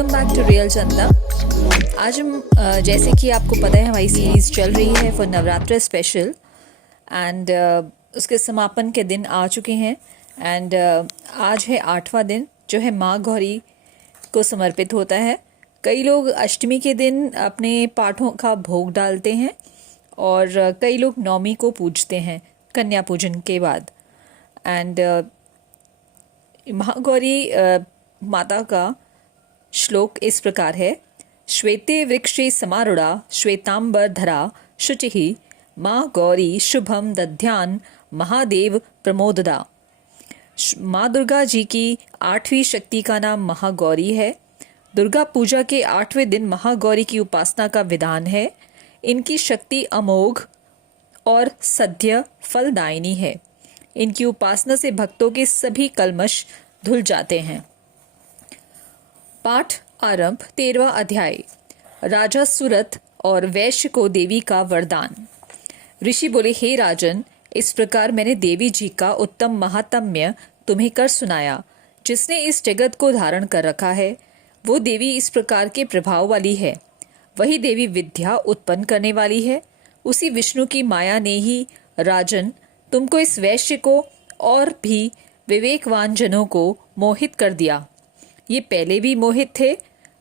Welcome back to real जनता। आज हम जैसे कि आपको पता है हमारी सीरीज़ चल रही है फॉर नवरात्र स्पेशल एंड उसके समापन के दिन आ चुके हैं एंड आज है 8वां दिन जो है माँ गौरी को समर्पित होता है। कई लोग अष्टमी के दिन अपने पाठों का भोग डालते हैं और कई लोग नवमी को पूजते हैं कन्या पूजन के बाद। एंड महागौरी माता का श्लोक इस प्रकार है। श्वेते वृक्षे समारूढ़ा श्वेतांबर धरा शुचिः माँ गौरी शुभम दध्यान महादेव प्रमोददा। माँ दुर्गा जी की 8वीं शक्ति का नाम महागौरी है। दुर्गा पूजा के 8वें दिन महागौरी की उपासना का विधान है। इनकी शक्ति अमोघ और सद्य फलदायिनी है। इनकी उपासना से भक्तों के सभी कल्मश धुल जाते हैं। पाठ आरंभ। 13वां अध्याय। राजा सुरथ और वैश्य को देवी का वरदान। ऋषि बोले, हे राजन, इस प्रकार मैंने देवी जी का उत्तम महात्म्य तुम्हें कर सुनाया। जिसने इस जगत को धारण कर रखा है वो देवी इस प्रकार के प्रभाव वाली है। वही देवी विद्या उत्पन्न करने वाली है। उसी विष्णु की माया ने ही राजन तुमको इस वैश्य को और भी विवेकवान जनों को मोहित कर दिया। ये पहले भी मोहित थे,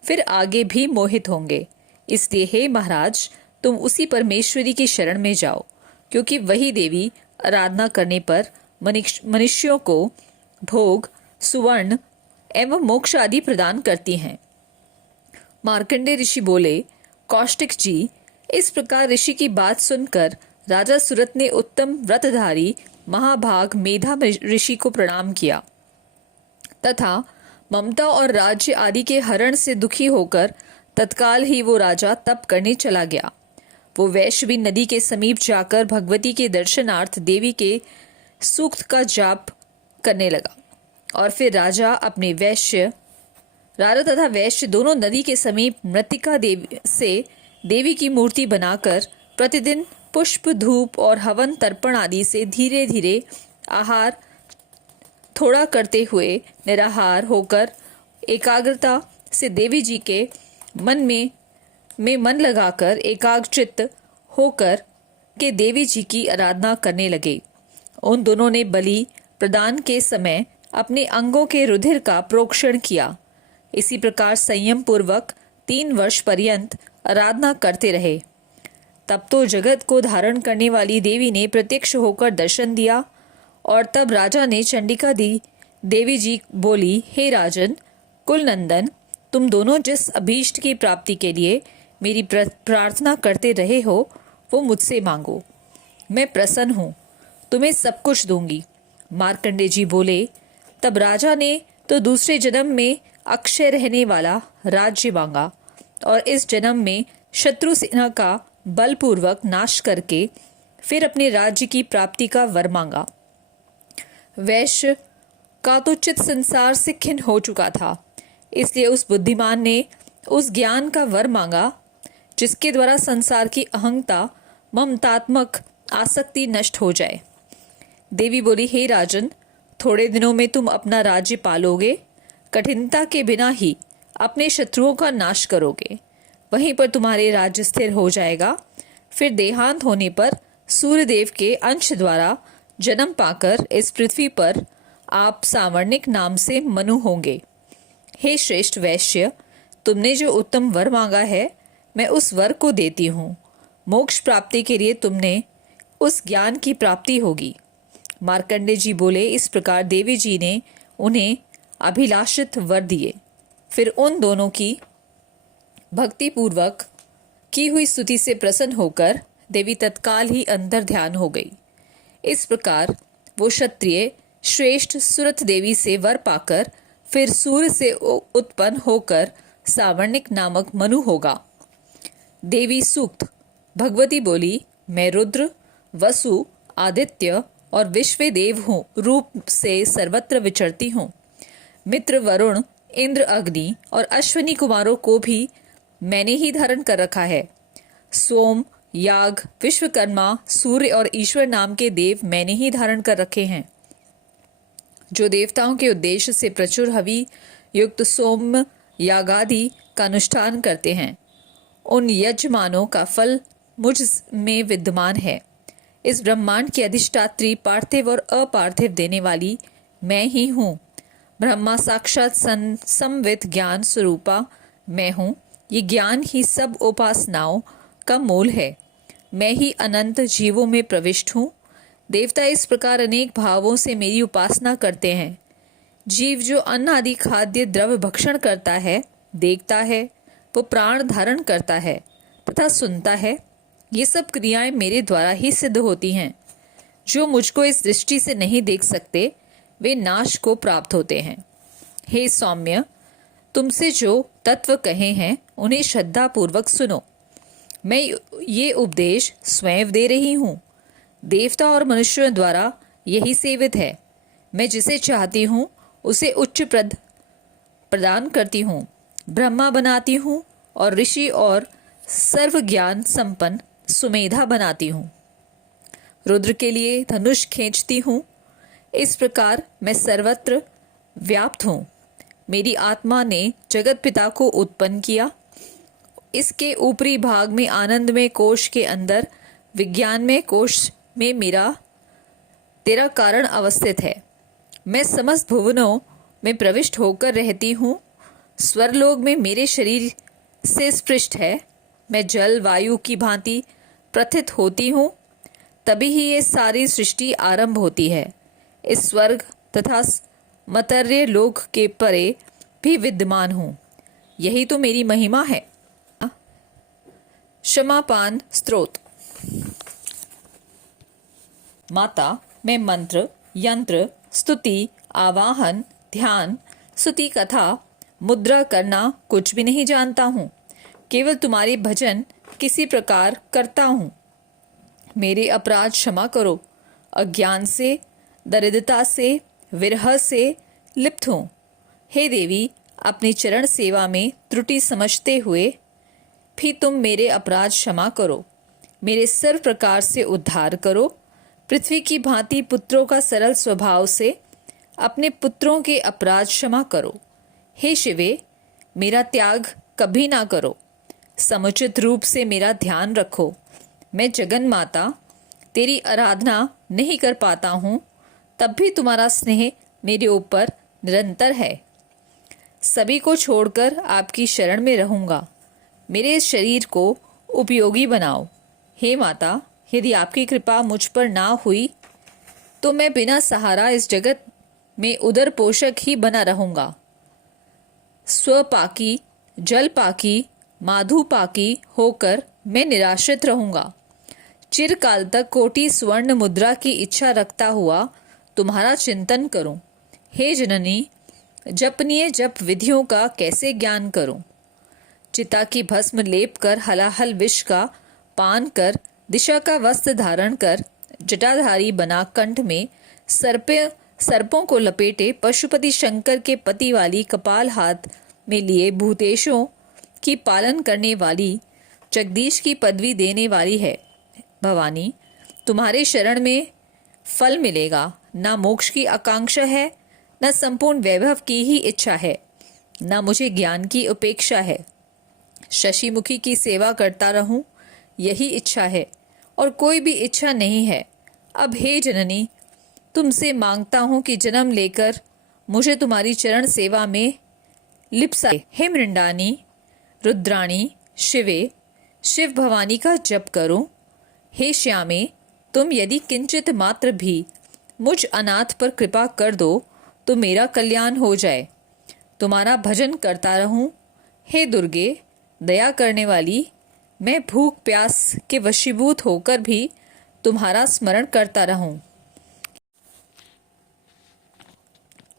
फिर आगे भी मोहित होंगे। इसलिए हे महाराज, तुम उसी परमेश्वरी की शरण में जाओ, क्योंकि वही देवी आराधना करने पर मनुष्यों को भोग, सुवर्ण एवं मोक्ष आदि प्रदान करती हैं। मार्कंडेय ऋषि बोले, कौशिक जी, इस प्रकार ऋषि की बात सुनकर राजा सुरथ ने उत्तम व्रतधारी महाभाग मेधा ऋषि को प्रणाम किया तथा ममता और राज्य आदि के हरण से दुखी होकर तत्काल ही वो राजा तप करने चला गया। वो वैश्य भी नदी के समीप जाकर भगवती के दर्शनार्थ देवी के सूक्त का जाप करने लगा और फिर राजा तथा वैश्य दोनों नदी के समीप मृत्तिका देवी से देवी की मूर्ति बनाकर प्रतिदिन पुष्प, धूप और हवन तर्पण आदि से धीरे धीरे आहार थोड़ा करते हुए निराहार होकर एकाग्रता से देवी जी के मन में मन लगाकर एकाग्रचित्त होकर के देवी जी की आराधना करने लगे। उन दोनों ने बलि प्रदान के समय अपने अंगों के रुधिर का प्रोक्षण किया। इसी प्रकार संयम पूर्वक 3 वर्ष पर्यंत आराधना करते रहे। तब तो जगत को धारण करने वाली देवी ने प्रत्यक्ष होकर दर्शन दिया और तब राजा ने चंडिका दी। देवी जी बोली, हे राजन कुलनंदन, तुम दोनों जिस अभीष्ट की प्राप्ति के लिए मेरी प्रार्थना करते रहे हो वो मुझसे मांगो। मैं प्रसन्न हूँ, तुम्हें सब कुछ दूंगी। मार्कंडेय जी बोले, तब राजा ने तो दूसरे जन्म में अक्षय रहने वाला राज्य मांगा और इस जन्म में शत्रु सेना का बलपूर्वक नाश करके फिर अपने राज्य की प्राप्ति का वर मांगा। वैश्य का तो चित्त संसार से खिन्न हो चुका था, इसलिए उस बुद्धिमान ने उस ज्ञान का वर मांगा जिसके द्वारा संसार की अहंता, ममतात्मक आसक्ति नष्ट हो जाए। देवी बोली, हे राजन, थोड़े दिनों में तुम अपना राज्य पालोगे। कठिनता के बिना ही अपने शत्रुओं का नाश करोगे। वहीं पर तुम्हारे राज्य स्थिर हो जाएगा। फिर देहांत होने पर सूर्यदेव के अंश द्वारा जन्म पाकर इस पृथ्वी पर आप सावर्णिक नाम से मनु होंगे। हे श्रेष्ठ वैश्य, तुमने जो उत्तम वर मांगा है मैं उस वर को देती हूँ। मोक्ष प्राप्ति के लिए तुमने उस ज्ञान की प्राप्ति होगी। मार्कंडेय जी बोले, इस प्रकार देवी जी ने उन्हें अभिलाषित वर दिए। फिर उन दोनों की भक्ति पूर्वक की हुई स्तुति से प्रसन्न होकर देवी तत्काल ही अंतर ध्यान हो गई। इस प्रकार वो क्षत्रिय श्रेष्ठ सुरथ देवी से वर पाकर फिर सूर्य से उत्पन्न होकर सावर्णिक नामक मनु होगा। देवी सूक्त। भगवती बोली, मैं रुद्र, वसु, आदित्य और विश्वदेव हूँ रूप से सर्वत्र विचरती हूँ। मित्र, वरुण, इंद्र, अग्नि और अश्विनी कुमारों को भी मैंने ही धारण कर रखा है। सोम, याग, विश्वकर्मा, सूर्य और ईश्वर नाम के देव मैंने ही धारण कर रखे हैं। जो देवताओं के उद्देश्य से प्रचुर हवि युक्त सोम यागादि का अनुष्ठान करते हैं, उन यजमानों का फल मुझ में विद्यमान है। इस ब्रह्मांड की अधिष्ठात्री पार्थिव और अपार्थिव देने वाली मैं ही हूँ। ब्रह्मा साक्षात संवित ज्ञान स्वरूपा मैं हूँ। ये ज्ञान ही सब उपासनाओं का मूल है। मैं ही अनंत जीवों में प्रविष्ट हूँ। देवता इस प्रकार अनेक भावों से मेरी उपासना करते हैं। जीव जो अन्न आदि खाद्य द्रव्य भक्षण करता है, देखता है, वो प्राण धारण करता है तथा सुनता है, ये सब क्रियाएं मेरे द्वारा ही सिद्ध होती हैं। जो मुझको इस दृष्टि से नहीं देख सकते, वे नाश को प्राप्त होते हैं। हे सौम्य, तुमसे जो तत्व कहे हैं उन्हें श्रद्धा पूर्वक सुनो। मैं ये उपदेश स्वयं दे रही हूँ। देवता और मनुष्यों द्वारा यही सेवित है। मैं जिसे चाहती हूँ उसे उच्च पद प्रदान करती हूँ, ब्रह्मा बनाती हूँ और ऋषि और सर्व ज्ञान संपन्न सुमेधा बनाती हूँ। रुद्र के लिए धनुष खींचती हूँ। इस प्रकार मैं सर्वत्र व्याप्त हूँ। मेरी आत्मा ने जगत पिता को उत्पन्न किया। इसके ऊपरी भाग में आनंदमय कोश के अंदर विज्ञानमय कोश में तेरा कारण अवस्थित है। मैं समस्त भुवनों में प्रविष्ट होकर रहती हूँ। स्वर्लोक में मेरे शरीर से स्पृष्ट है। मैं जल वायु की भांति प्रथित होती हूँ, तभी ही ये सारी सृष्टि आरंभ होती है। इस स्वर्ग तथा मर्त्य लोक के परे भी विद्यमान हूँ। यही तो मेरी महिमा है। क्षमापान स्तोत्र। माता, मैं मंत्र, यंत्र, स्तुति, आवाहन, ध्यान, स्तुति कथा, मुद्रा करना कुछ भी नहीं जानता हूँ। केवल तुम्हारे भजन किसी प्रकार करता हूँ। मेरे अपराध क्षमा करो। अज्ञान से, दरिद्रता से, विरह से लिप्त हूँ। हे देवी, अपनी चरण सेवा में त्रुटि समझते हुए भी तुम मेरे अपराध क्षमा करो। मेरे सर्व प्रकार से उद्धार करो। पृथ्वी की भांति पुत्रों का सरल स्वभाव से अपने पुत्रों के अपराध क्षमा करो। हे शिवे, मेरा त्याग कभी ना करो। समुचित रूप से मेरा ध्यान रखो। मैं जगन माता तेरी आराधना नहीं कर पाता हूँ, तब भी तुम्हारा स्नेह मेरे ऊपर निरंतर है। सभी को छोड़कर आपकी शरण में रहूँगा। मेरे इस शरीर को उपयोगी बनाओ। हे माता, यदि आपकी कृपा मुझ पर ना हुई तो मैं बिना सहारा इस जगत में उदर पोषक ही बना रहूँगा। स्वपाकी, जलपाकी, माधुपाकी होकर मैं निराश्रित रहूँगा। चिरकाल तक कोटि स्वर्ण मुद्रा की इच्छा रखता हुआ तुम्हारा चिंतन करूं। हे जननी, जपनीय जप विधियों का कैसे ज्ञान करूं। चिता की भस्म लेप कर, हलाहल विष का पान कर, दिशा का वस्त्र धारण कर, जटाधारी बना कंठ में सर्पों को लपेटे, पशुपति शंकर के पति वाली कपाल हाथ में लिए भूतेशों की पालन करने वाली जगदीश की पदवी देने वाली है भवानी। तुम्हारे शरण में फल मिलेगा। न मोक्ष की आकांक्षा है, न संपूर्ण वैभव की ही इच्छा है, न मुझे ज्ञान की उपेक्षा है। शशिमुखी की सेवा करता रहूं, यही इच्छा है और कोई भी इच्छा नहीं है। अब हे जननी, तुमसे मांगता हूं कि जन्म लेकर मुझे तुम्हारी चरण सेवा में लिप्सा। हे मृंडानी, रुद्राणी, शिवे, शिव भवानी का जप करूं। हे श्यामे, तुम यदि किंचित मात्र भी मुझ अनाथ पर कृपा कर दो तो मेरा कल्याण हो जाए। तुम्हारा भजन करता रहूं। हे दुर्गे, दया करने वाली, मैं भूख प्यास के वशीभूत होकर भी तुम्हारा स्मरण करता रहूं।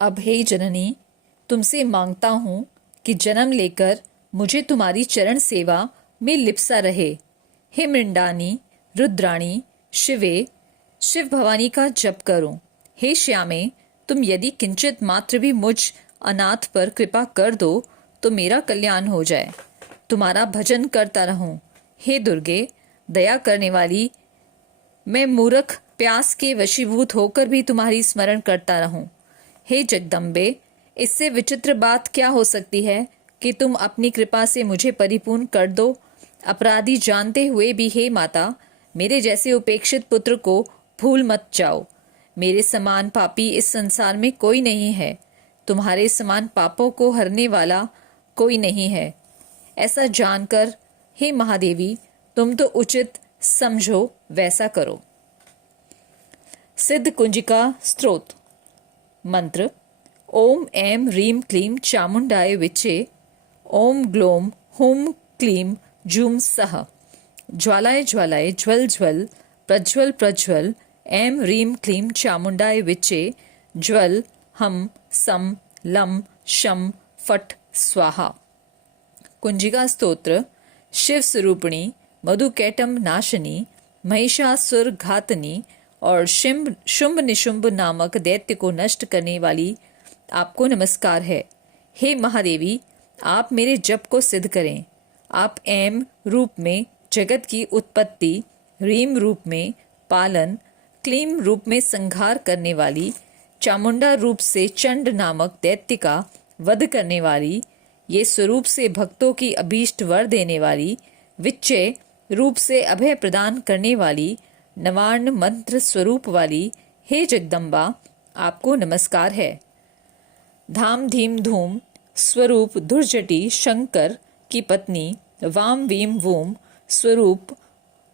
अब हे जननी, तुमसे मांगता हूं कि जन्म लेकर मुझे तुम्हारी चरण सेवा में लिप्सा रहे। हे मृंडानी, रुद्राणी, शिवे, शिव भवानी का जप करूं। हे श्यामे, तुम यदि किंचित मात्र भी मुझ अनाथ पर कृपा कर दो तो मेरा कल्याण हो जाए। तुम्हारा भजन करता रहूं। हे दुर्गे, दया करने वाली, मैं मूर्ख प्यास के वशीभूत होकर भी तुम्हारी स्मरण करता रहूं। हे जगदम्बे, इससे विचित्र बात क्या हो सकती है। कि तुम अपनी कृपा से मुझे परिपूर्ण कर दो। अपराधी जानते हुए भी हे माता, मेरे जैसे उपेक्षित पुत्र को भूल मत जाओ। मेरे समान पापी इस संसार में कोई नहीं है। तुम्हारे समान पापों को हरने वाला कोई नहीं है। ऐसा जानकर हे महादेवी, तुम तो उचित समझो वैसा करो। सिद्ध कुंजिका स्तोत्र। मंत्र। ओम ऐं ह्रीं क्लीं चामुंडाय विचे। ओम ग्लौं हुं क्लीं जूं सः। ज्वालाय ज्वालाय ज्वल ज्वल प्रज्वल प्रज्वल। ऐं ह्रीं क्लीं चामुंडाय विचे। ज्वल हम सम लं शम फट स्वाहा। कुंजिका स्तोत्र। शिव स्वरूपिणी, मधुकैटम नाशिनी, महिषासुर घातनी और शुंभ निशुंभ नामक दैत्य को नष्ट करने वाली आपको नमस्कार है। हे महादेवी, आप मेरे जप को सिद्ध करें। आप ऐं रूप में जगत की उत्पत्ति, ह्रीं रूप में पालन, क्लीं रूप में संहार करने वाली, चामुंडा रूप से चंड नामक दैत्य का वध करने वाली, ये स्वरूप से भक्तों की अभीष्ट वर देने वाली, विच्चय रूप से अभय प्रदान करने वाली, नवार्ण मंत्र स्वरूप वाली हे जगदम्बा, आपको नमस्कार है। धाम धीम धूम स्वरूप धुर्जटी शंकर की पत्नी, वाम वीम वूम स्वरूप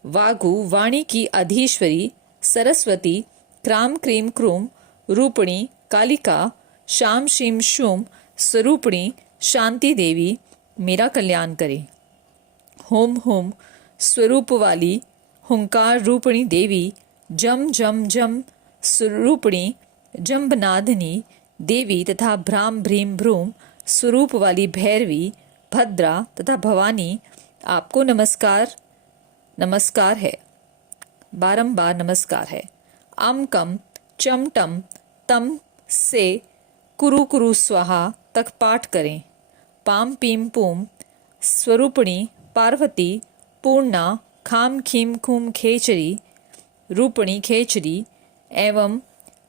वागु वाणी की अधीश्वरी सरस्वती, क्राम क्रीम क्रूम रूपिणी कालिका, शाम शीम शूम स्वरूपिणी शांति देवी मेरा कल्याण करे। होम होम स्वरूप वाली हुंकार रूपिणी देवी, जम जम जम स्वरूपिणी जम्बनादिनी देवी तथा भ्राम भ्रीम भ्रूम स्वरूप वाली भैरवी भद्रा तथा भवानी, आपको नमस्कार है, बारंबार नमस्कार है। अम कम चम टम तम से कुरु कुरु स्वाहा तक पाठ करें। पाम पीम पूम स्वरूपिणी पार्वती, पूर्णा खाम खीम खूम खेचरी रूपिणी खेचरी एवं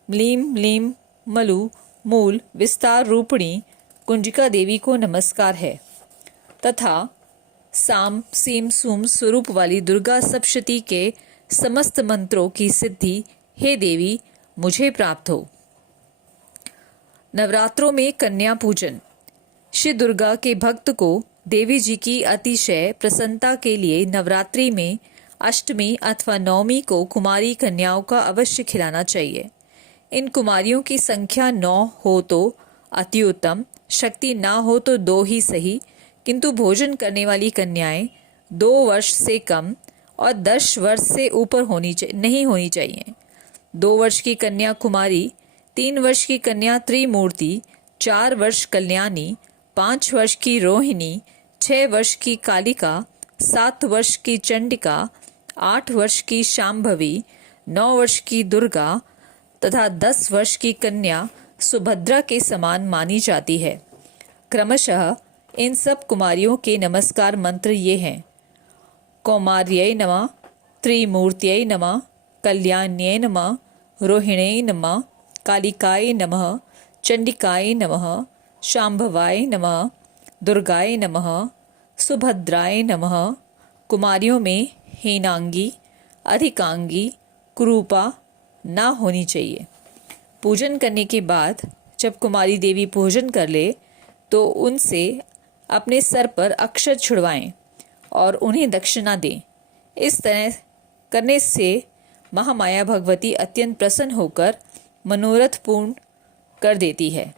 म्लीम म्लीम मलु मूल विस्तार रूपिणी कुंजिका देवी को नमस्कार है तथा साम सीम सूम स्वरूप वाली दुर्गा सप्तशती के समस्त मंत्रों की सिद्धि हे देवी मुझे प्राप्त हो। नवरात्रों में कन्या पूजन। श्री दुर्गा के भक्त को देवी जी की अतिशय प्रसन्नता के लिए नवरात्रि में अष्टमी अथवा नवमी को कुमारी कन्याओं का अवश्य खिलाना चाहिए। इन कुमारियों की संख्या 9 हो तो अति उत्तम, शक्ति ना हो तो 2 ही सही, किंतु भोजन करने वाली कन्याएं 2 वर्ष से कम और 10 वर्ष से ऊपर नहीं होनी चाहिए। 2 वर्ष की कन्या कुमारी, 3 वर्ष की कन्या त्रिमूर्ति, 4 वर्ष कल्याणी, 5 वर्ष की रोहिणी, 6 वर्ष की कालिका, 7 वर्ष की चंडिका, 8 वर्ष की शांभवी, 9 वर्ष की दुर्गा तथा 10 वर्ष की कन्या सुभद्रा के समान मानी जाती है। क्रमशः इन सब कुमारियों के नमस्कार मंत्र ये हैं। कौमार्यै नमः, त्रिमूर्त्यै नमः, कल्याण्यै नमः, रोहिण्यै नमः, कालिकाय नमः, चंडिकाय नमः, शांभवाय नमः, दुर्गाय नमः, सुभद्राय नमः। कुमारियों में हीनांगी, अधिकांगी, कुरूपा ना होनी चाहिए। पूजन करने के बाद जब कुमारी देवी भोजन कर ले तो उनसे अपने सर पर अक्षर छुड़वाएं और उन्हें दक्षिणा दें। इस तरह करने से महामाया भगवती अत्यंत प्रसन्न होकर मनोरथ पूर्ण कर देती है।